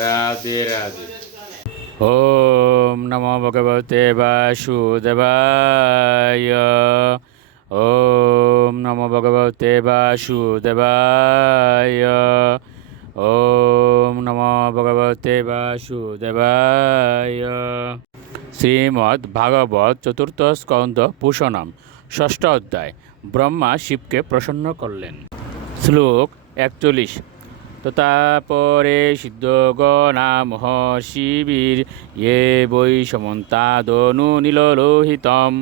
রাধে রাধে। ওম নমো ভগবতে বাসুদেবায়। ওম নমো ভগবতে বাসুদেবায়। ওম নমো ভগবতে বাসুদেবায়। শ্রীমদ্ ভাগবত চতুর্থ স্কন্ধ ভূষণম ষষ্ঠ অধ্যায়। ব্রহ্মা শিবকে প্রসন্ন করলেন। শ্লোক 41। ততাপরে সিদ্ধগণা মহর্ষিবীর ইয়ে বৈ সমন্তাদনু নীললোহিতম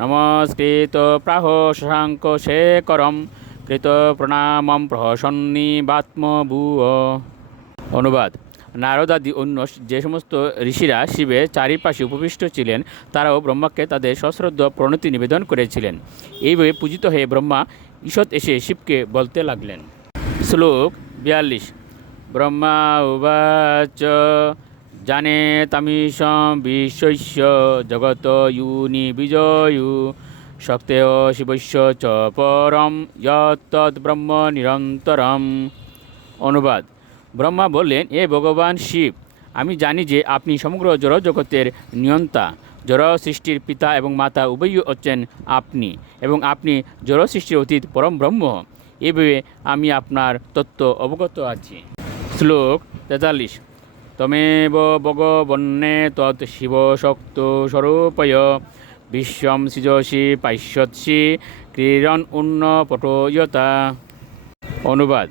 নমস্কৃত প্রাহ শশাঙ্ক শেখরম কৃত প্রণামম প্রহসন্নিবাত্মভূয়। অনুবাদ। নারদাদি অন্য যে সমস্ত ঋষিরা শিবের চারিপাশে উপবিষ্ট ছিলেন তারাও ব্রহ্মাকে তাদের সশ্রদ্ধ প্রণতি নিবেদন করেছিলেন। এইভাবে পূজিত হয়ে ব্রহ্মা ঈষৎ এসে শিবকে বলতে লাগলেন। শ্লোক 42। ব্রহ্মা উবাচ জানে তামিশম বিশ্বস্য জগত ইউনি বিজয়ু শক্তেয় শিবস্য চ পরম যৎ ব্রহ্ম নিরন্তরম। অনুবাদ। ব্রহ্মা বললেন, হে ভগবান শিব, আমি জানি যে আপনি সমগ্র জড়জগতের নিয়ন্তা, জড় সৃষ্টির পিতা এবং মাতা উভয়ই হচ্ছেন আপনি, এবং আপনি জড় সৃষ্টির অতীত পরম ব্রহ্ম। এভাবে আমি আপনার তত্ত্ব অবগত আছি। শ্লোক 43। তমেব ভগবন্নে তৎ শিবশক্ত স্বরূপয় বিশ্বম সৃজসি পাশ্যৎসি ক্রীড়ন উন্ন পটয়তা। অনুবাদ।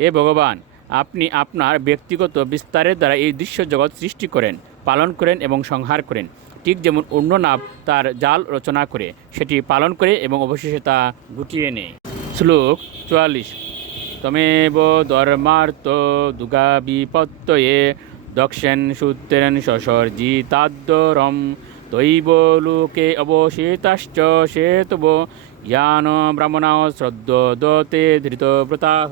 হে ভগবান, আপনি আপনার ব্যক্তিগত বিস্তারের দ্বারা এই দৃশ্য জগৎ সৃষ্টি করেন, পালন করেন এবং সংহার করেন, ঠিক যেমন অন্যনাভ তার জাল রচনা করে সেটি পালন করে এবং অবশেষে তা গুটিয়ে নেয়। শ্লোক 44। তমেব ধর্মার্থ দুগা বিপত্তয়ে দক্ষেণ সূত্রেণ সসর্জিতাদ্যরম তৈব লোকে অবশেতাশ্চ সেতব জ্ঞান ব্রাহ্মণা শ্রদ্ধতে ধৃতব্রতাহ।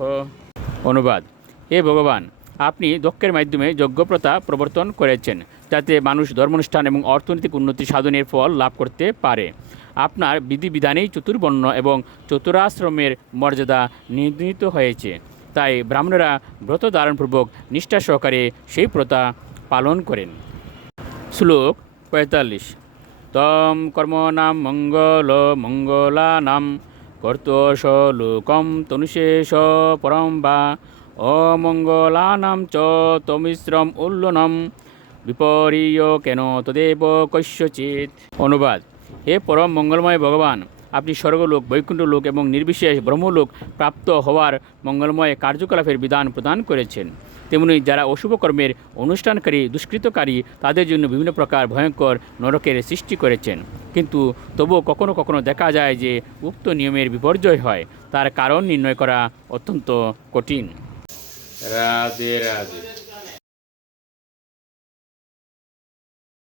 অনুবাদ। হে ভগবান, আপনি দক্ষের মাধ্যমে যজ্ঞপ্রথা প্রবর্তন করেছেন যাতে মানুষ ধর্মানুষ্ঠান এবং অর্থনৈতিক উন্নতি সাধনের ফল লাভ করতে পারে। আপনার বিধিবিধানেই চতুর্বর্ণ এবং চতুরাশ্রমের মর্যাদা নির্ধারিত হয়েছে, তাই ব্রাহ্মণরা ব্রত ধারণপূর্বক নিষ্ঠা সহকারে সেই প্রথা পালন করেন। শ্লোক 45। তম কর্মণাম মঙ্গলানাম কর্তশ লোকম তনুশেষ পরম বা অমঙ্গলানাম চ তমিশ্রম উল্লনম বিপরীয় কেন তদেব কস্যচিৎ। অনুবাদ। হে পরম মঙ্গলময় ভগবান, আপনি স্বর্গলোক, বৈকুণ্ঠ লোক এবং নির্বিশেষ ব্রহ্মলোক প্রাপ্ত হওয়ার মঙ্গলময় কার্যকলাপের বিধান প্রদান করেছেন। তেমনি যারা অশুভ কর্মের অনুষ্ঠানকারী, দুষ্কৃতকারী, তাদের জন্য বিভিন্ন প্রকার ভয়ঙ্কর নরকের সৃষ্টি করেছেন। কিন্তু তবুও কখনো কখনো দেখা যায় যে উক্ত নিয়মের বিপর্যয় হয়, তার কারণ নির্ণয় করা অত্যন্ত কঠিন। রাধে রাধে।